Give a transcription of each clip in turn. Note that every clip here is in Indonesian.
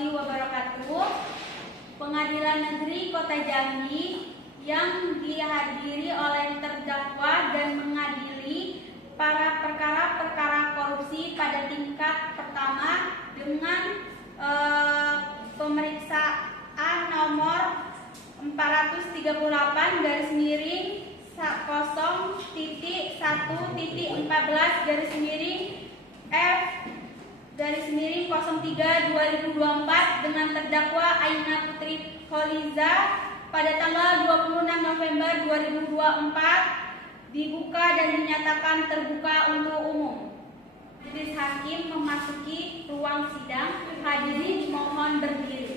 warahmatullahi wabarakatuh. Pengadilan Negeri Kota Jambi yang dihadiri oleh terdakwa dan mengadili para perkara-perkara korupsi pada tingkat pertama dengan pemeriksaan nomor 430/0.1/F/03/2024 dengan terdakwa Aina Putri Kholiza pada tanggal 26 November 2024 dibuka dan dinyatakan terbuka untuk umum. Majelis Hakim memasuki ruang sidang. Hadirin dimohon berdiri.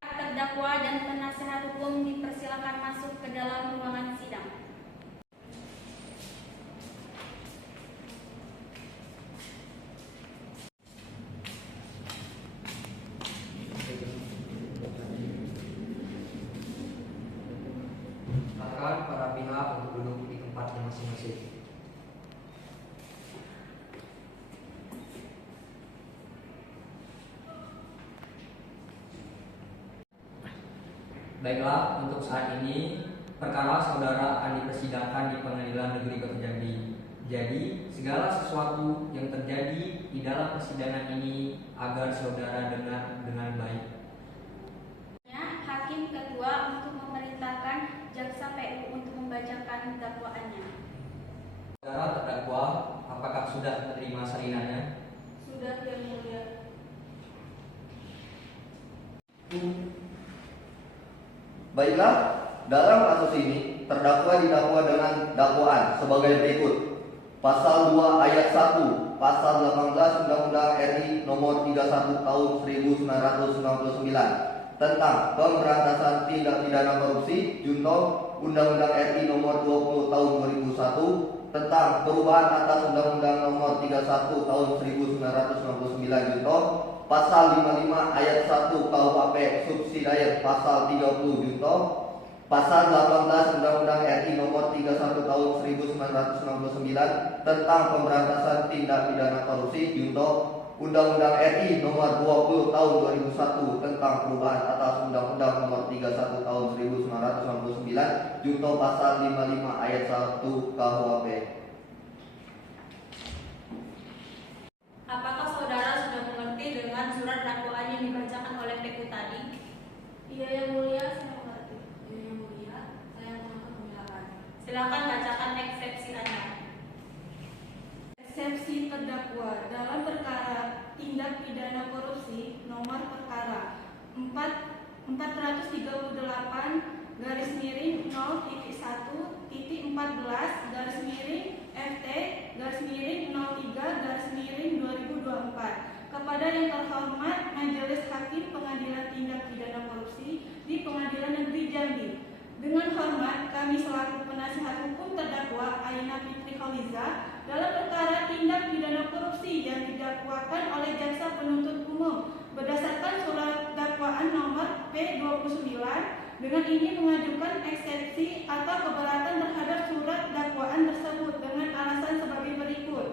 Terdakwa dan penasihat hukum dipersilakan masuk ke dalam ruangan sidang. Silakan para pihak untuk duduk di tempatnya masing-masing. Baiklah, untuk saat ini perkara saudara akan dipersidangkan di Pengadilan Negeri Kota Jambi. Jadi, segala sesuatu yang terjadi di dalam persidangan ini agar saudara dengar dengan baik. Hakim Ketua untuk memerintahkan Jaksa PU untuk membacakan dakwaannya. Saudara terdakwa, apakah sudah menerima salinannya? Sudah, Yang Mulia. Baiklah, dalam kasus ini terdakwa didakwa dengan dakwaan sebagai berikut. Pasal 2 ayat 1, Pasal 18 Undang-Undang RI Nomor 31 Tahun 1999 tentang pemberantasan tindak pidana korupsi junto Undang-Undang RI Nomor 20 Tahun 2001 tentang perubahan atas Undang-Undang Nomor 31 Tahun 1999 junto Pasal 55 ayat 1 KUHP subsidiar Pasal 30 junto Pasal 18 Undang-Undang RI Nomor 31 Tahun 1999 tentang pemberantasan tindak pidana korupsi junto Undang-Undang RI Nomor 20 Tahun 2001 tentang perubahan atas Undang-Undang Nomor 31 Tahun 1999 junto Pasal 55 ayat 1 KUHP. Apakah saudara sudah mengerti dengan surat dakwaan yang dibacakan oleh PU tadi? Iya, Yang Mulia, saya mengerti. Iya, Yang Mulia, saya mohon kemuliaan. Silakan bacakan eksepsi Anda. Eksepsi terdakwa dalam perkara tindak pidana korupsi nomor perkara 430/FT/03/2024 kepada yang terhormat Majelis Hakim Pengadilan Tindak Pidana Korupsi di Pengadilan Negeri Jambi. Dengan hormat, kami selaku penasihat hukum terdakwa Aina Putri Kholiza dalam perkara tindak pidana korupsi yang didakwakan oleh jaksa penuntut umum berdasarkan surat dakwaan nomor P29 dengan ini mengajukan eksepsi atau keberatan terhadap surat dakwaan tersebut dengan alasan sebagai berikut.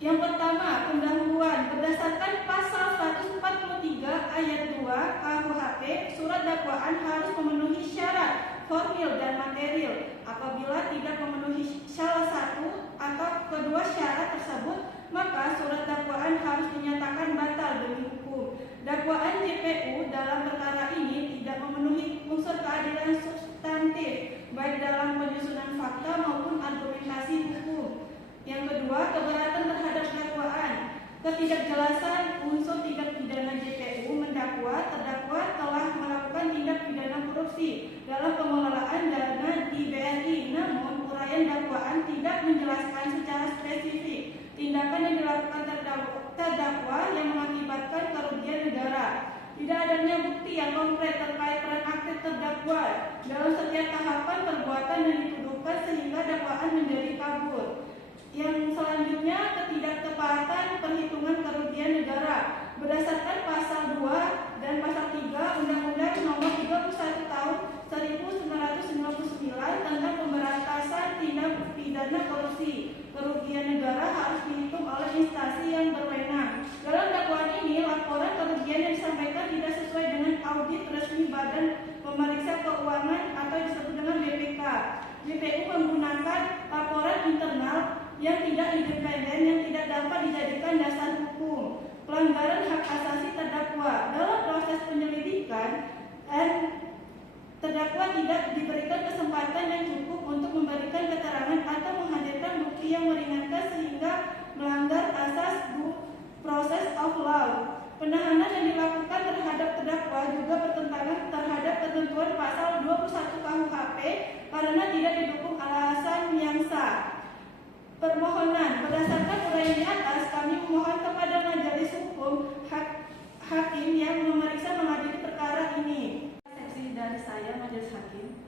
Yang pertama, pendahuluan berdasarkan pasal 143 ayat 2 KUHP, surat dakwaan harus memenuhi syarat formil dan material. Apabila tidak memenuhi salah satu atau kedua syarat tersebut, maka surat dakwaan harus dinyatakan batal demi hukum. Dakwaan JPU dalam perkara ini tidak memenuhi unsur keadilan substantif, baik dalam penyusunan fakta maupun argumentasi hukum. Yang kedua, keberatan terhadap dakwaan. Ketidakjelasan unsur tindak pidana JPU mendakwa terdakwa telah melakukan tindak pidana korupsi dalam pengelolaan dana di BRI, namun uraian dakwaan tidak menjelaskan secara spesifik tindakan yang dilakukan terdakwa yang mengakibatkan kerugian negara. Tidak adanya bukti yang konkret terkait peran aktif terdakwa dalam setiap tahapan perbuatan yang dituduhkan sehingga dakwaan menjadi Yang selanjutnya, ketidaktepatan perhitungan kerugian negara. Berdasarkan pasal 2 dan pasal 3 Undang-Undang Nomor 31 Tahun 1999 tentang pemberantasan tindak pidana korupsi, kerugian negara harus dihitung oleh instansi yang berwenang. Dalam dakwaan ini, laporan kerugian yang disampaikan tidak sesuai dengan audit resmi Badan Pemeriksa Keuangan atau disebut dengan BPK. BPU menggunakan laporan internal yang tidak independen yang tidak dapat dijadikan dasar hukum. Pelanggaran hak asasi terdakwa. Dalam proses penyelidikan, terdakwa tidak diberikan kesempatan yang cukup untuk memberikan keterangan atau menghadirkan bukti yang meringankan sehingga melanggar asas due process of law. Penahanan yang dilakukan terhadap terdakwa juga bertentangan terhadap ketentuan pasal 21 KUHP karena tidak didukung alasan yang sah. Permohonan. Berdasarkan uraian di atas, kami memohon kepada Majelis Hukum Hakim yang memeriksa mengadili perkara ini. Seksi dari saya, Majelis Hakim.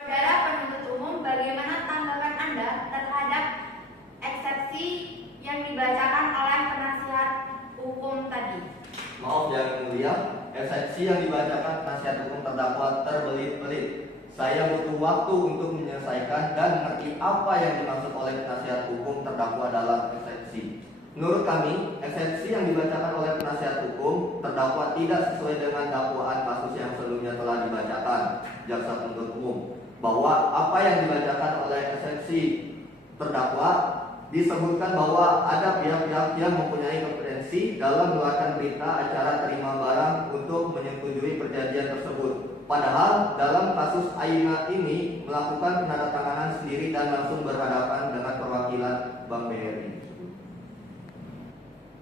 Saudara penuntut umum, bagaimana tanggapan Anda terhadap eksepsi yang dibacakan oleh penasihat hukum tadi? Maaf yang mulia, eksepsi yang dibacakan penasihat hukum terdakwa terbelit-belit. Saya butuh waktu untuk menyelesaikan dan mengerti apa yang dimaksud oleh penasihat hukum terdakwa dalam eksepsi. Menurut kami, eksepsi yang dibacakan oleh penasihat hukum terdakwa tidak sesuai dengan dakwaan kasus yang sebelumnya telah dibacakan jaksa penuntut umum. Bahwa apa yang dibacakan oleh eksepsi terdakwa disebutkan bahwa ada pihak-pihak yang mempunyai kompetensi dalam mengeluarkan berita acara terima barang untuk menyetujui perjanjian tersebut. Padahal dalam kasus Aina ini melakukan penandatanganan sendiri dan langsung berhadapan dengan perwakilan Bank BRI.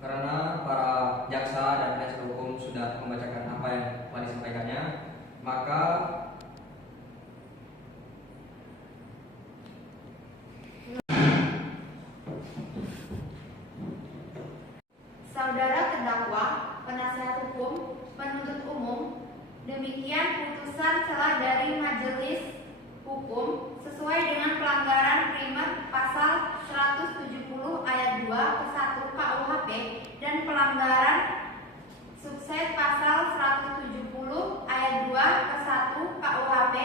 Karena para jaksa dan penasihat hukum sudah membacakan apa yang telah disampaikannya, maka Saudara terdakwa, penasihat hukum, penuntut umum, demikian putusan selah dari Majelis Hukum sesuai dengan pelanggaran primer pasal 170 ayat 2 ke 1 KUHP dan pelanggaran subset pasal 170 ayat 2 ke 1 KUHP.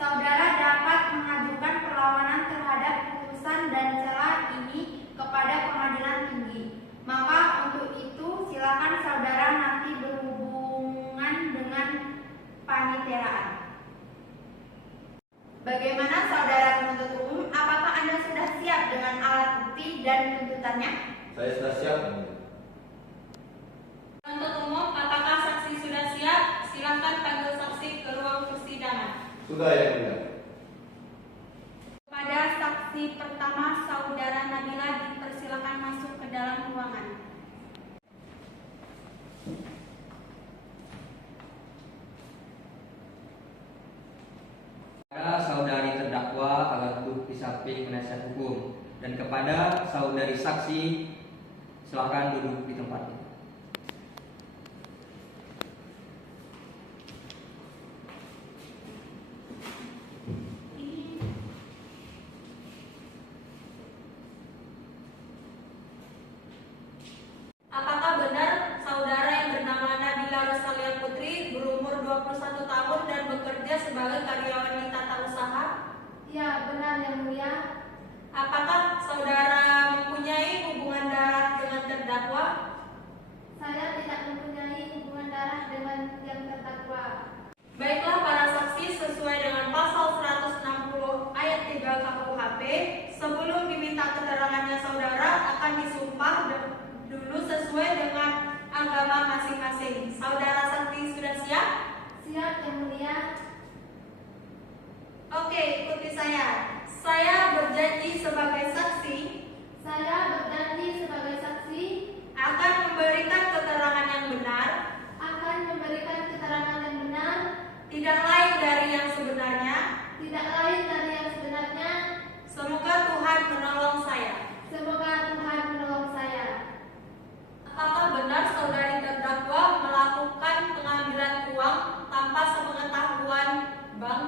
Saudara dapat mengajukan perlawanan terhadap putusan dan celah ini kepada pengadilan tinggi. Maka untuk itu silakan saudara nanti berhubungan dengan paniteraan. Bagaimana saudara penuntut umum? Apakah Anda sudah siap dengan alat bukti dan tuntutannya? Saya sudah siap. Penuntut umum, apakah saksi sudah siap? Silakan panggil saksi ke ruang persidangan. Sudah ya mulia. Pada saksi pertama, saudara Nabila dipersilakan masuk ke dalam ruangan. kepada saudari terdakwa agar duduk di samping penasihat hukum, dan kepada saudari saksi silakan duduk di tempatnya. Apakah benar saudara yang bernama Nabila Rosalia Putri berumur 21 tahun dan bekerja sebagai karyawan di tata usaha? Ya, benar yang mulia. Apakah saudara mempunyai hubungan darah dengan terdakwa? Saya tidak mempunyai hubungan darah dengan yang terdakwa. Baiklah para saksi, sesuai dengan pasal 160 ayat 3 KUHP, sebelum diminta keterangannya saudara akan disumpah dulu sesuai dengan agama masing-masing. Saudara saksi sudah siap? Siap yang mulia. Oke, ikuti saya. Saya berjanji sebagai saksi Saya berjanji sebagai saksi akan memberikan keterangan yang benar, akan memberikan keterangan yang benar, tidak lain dari yang sebenarnya. tidak lain dari yang sebenarnya. Semoga Tuhan menolong saya. Semoga Tuhan menolong saya. Apakah benar saudari terdakwa melakukan pengambilan uang tanpa sepengetahuan bank?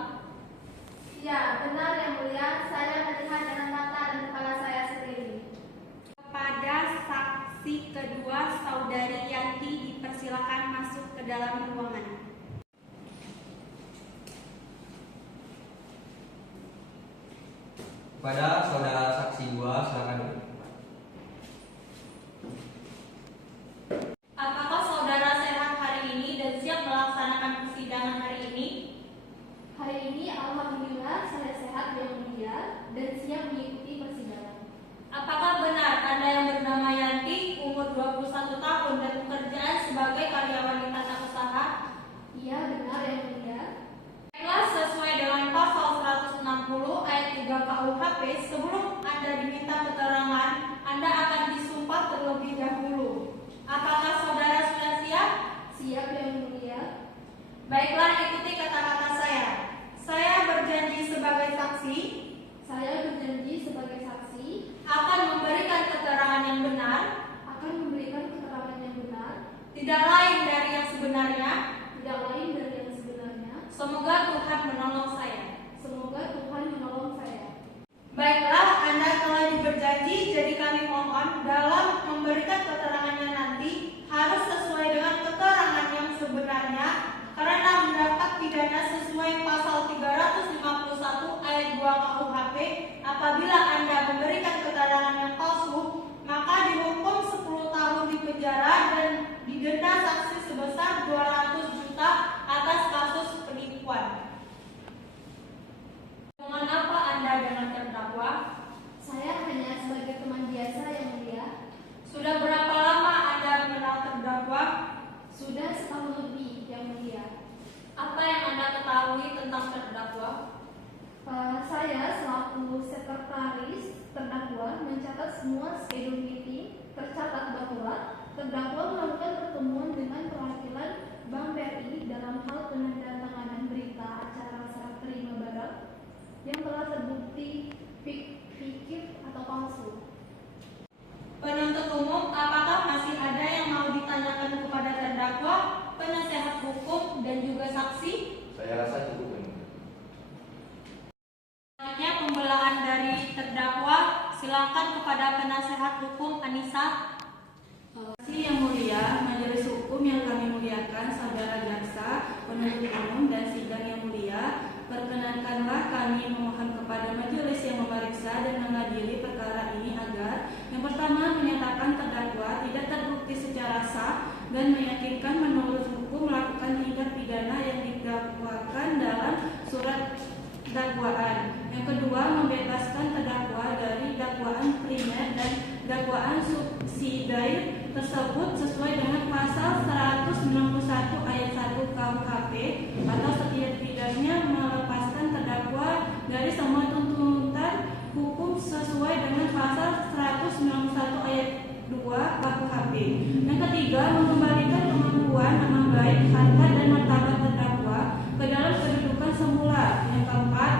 Ya, benar yang mulia. Saya melihat dengan mata dan kepala saya sendiri. Kepada saksi kedua, Saudari Yanti dipersilakan masuk ke dalam ruangan. Kepada saudara saksi 2, silakan. Apakah saudara sehat hari ini dan siap melaksanakan persidangan hari ini? Hari ini alhamdulillah saya sehat yang mulia dan siap mengikuti persidangan. Apakah benar Anda yang bernama Yanti, umur 21 tahun dan pekerjaan sebagai karyawan di tata usaha? Iya, benar yang mulia. Baiklah, sesuai dengan pasal 160 ayat 3 KUHP, sebelum Anda diminta keterangan, Anda akan disumpah terlebih dahulu. Apakah saudara sudah siap? Siap yang mulia. Baiklah, ikuti kata-kata saya. Saya berjanji sebagai saksi Saya berjanji sebagai saksi akan memberikan keterangan yang benar, akan memberikan keterangan yang benar, tidak lain dari yang sebenarnya. tidak lain dari yang sebenarnya. Semoga Tuhan menolong saya. Semoga Tuhan menolong saya. Baiklah, Anda telah berjanji, jadi kami mohon dalam memberikan keterangannya nanti harus sesuai dengan keterangan yang sebenarnya karena mendapat pidana sesuai pasal 351 ayat 2 KUHP. Apabila Anda memberikan keterangan yang palsu, maka dihukum 10 tahun di penjara dan didenda saksi sebesar 200 juta atas kasus penipuan. Dengan apa Anda dengan terdakwa? Saya hanya sebagai teman biasa yang mulia. Sudah berapa lama Anda mengenal terdakwa? Sudah setahun lebih yang mulia. Apa yang Anda ketahui tentang terdakwa? Saya selaku sekretaris terdakwa mencatat semua schedule meeting. Tercatat bahwa terdakwa melakukan pertemuan dengan perwakilan Bank BRI dalam hal penandatanganan berita acara serah terima barang yang telah terbukti fiktif atau palsu. Penuntut umum, apakah masih ada yang mau ditanyakan kepada terdakwa, penasehat hukum, dan juga saksi? Saya rasa cukup. Selanjutnya pembelaan dari terdakwa, silakan kepada penasehat hukum Anissa. Terima kasih yang mulia, majelis hukum yang kami muliakan, saudara jaksa, penuntut umum dan sidang yang mulia. Perkenankanlah kami memohon kepada majelis yang memeriksa dan mengadili perkara ini agar yang pertama menyatakan terdakwa tidak terbukti secara sah dan meyakinkan menurut hukum melakukan tindak pidana yang didakwakan dalam surat dakwaan. Yang kedua, membebaskan terdakwa dari dakwaan primer dan dakwaan subsidiar tersebut sesuai dengan pasal 191 ayat 1 KUHP atau setidak-tidaknya melepaskan terdakwa dari semua tuntutan hukum sesuai dengan pasal 191 ayat 2 KUHP. Yang ketiga, mengembalikan kemampuan, nama baik, harta dan martabat terdakwa ke dalam kedudukan semula. Yang keempat,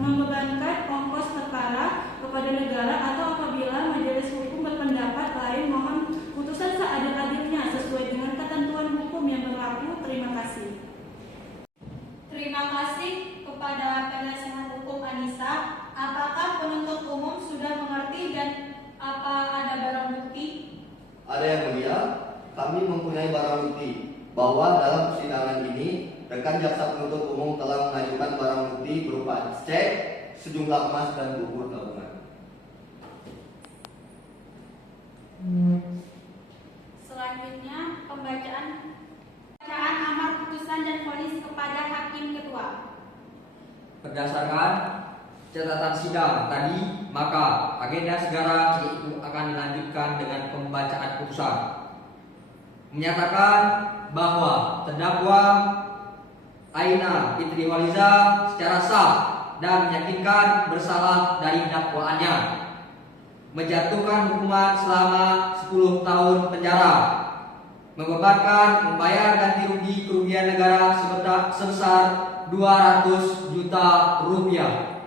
membebankan ongkos perkara kepada negara atau apabila majelis hukum berpendapat lain mohon putusan seadil-adilnya sesuai dengan ketentuan hukum yang berlaku. Terima kasih. Terima kasih kepada penasehat hukum Anissa. Apakah penuntut umum sudah mengerti dan apa ada barang bukti? Ada yang mulia, kami mempunyai barang bukti bahwa dalam persidangan ini rekan jaksa penuntut umum telah mengajukan barang bukti berupa cek, sejumlah emas dan buku tabungan. Selanjutnya pembacaan amar putusan dan vonis kepada hakim ketua. Berdasarkan catatan sidang tadi, maka agenda segala yaitu akan dilanjutkan dengan pembacaan putusan. Menyatakan bahwa terdakwa Aina Fitri Waliza secara sah dan meyakinkan bersalah dari dakwaannya, menjatuhkan hukuman selama 10 tahun penjara, membebankan membayar ganti rugi kerugian negara sebesar 200 juta rupiah.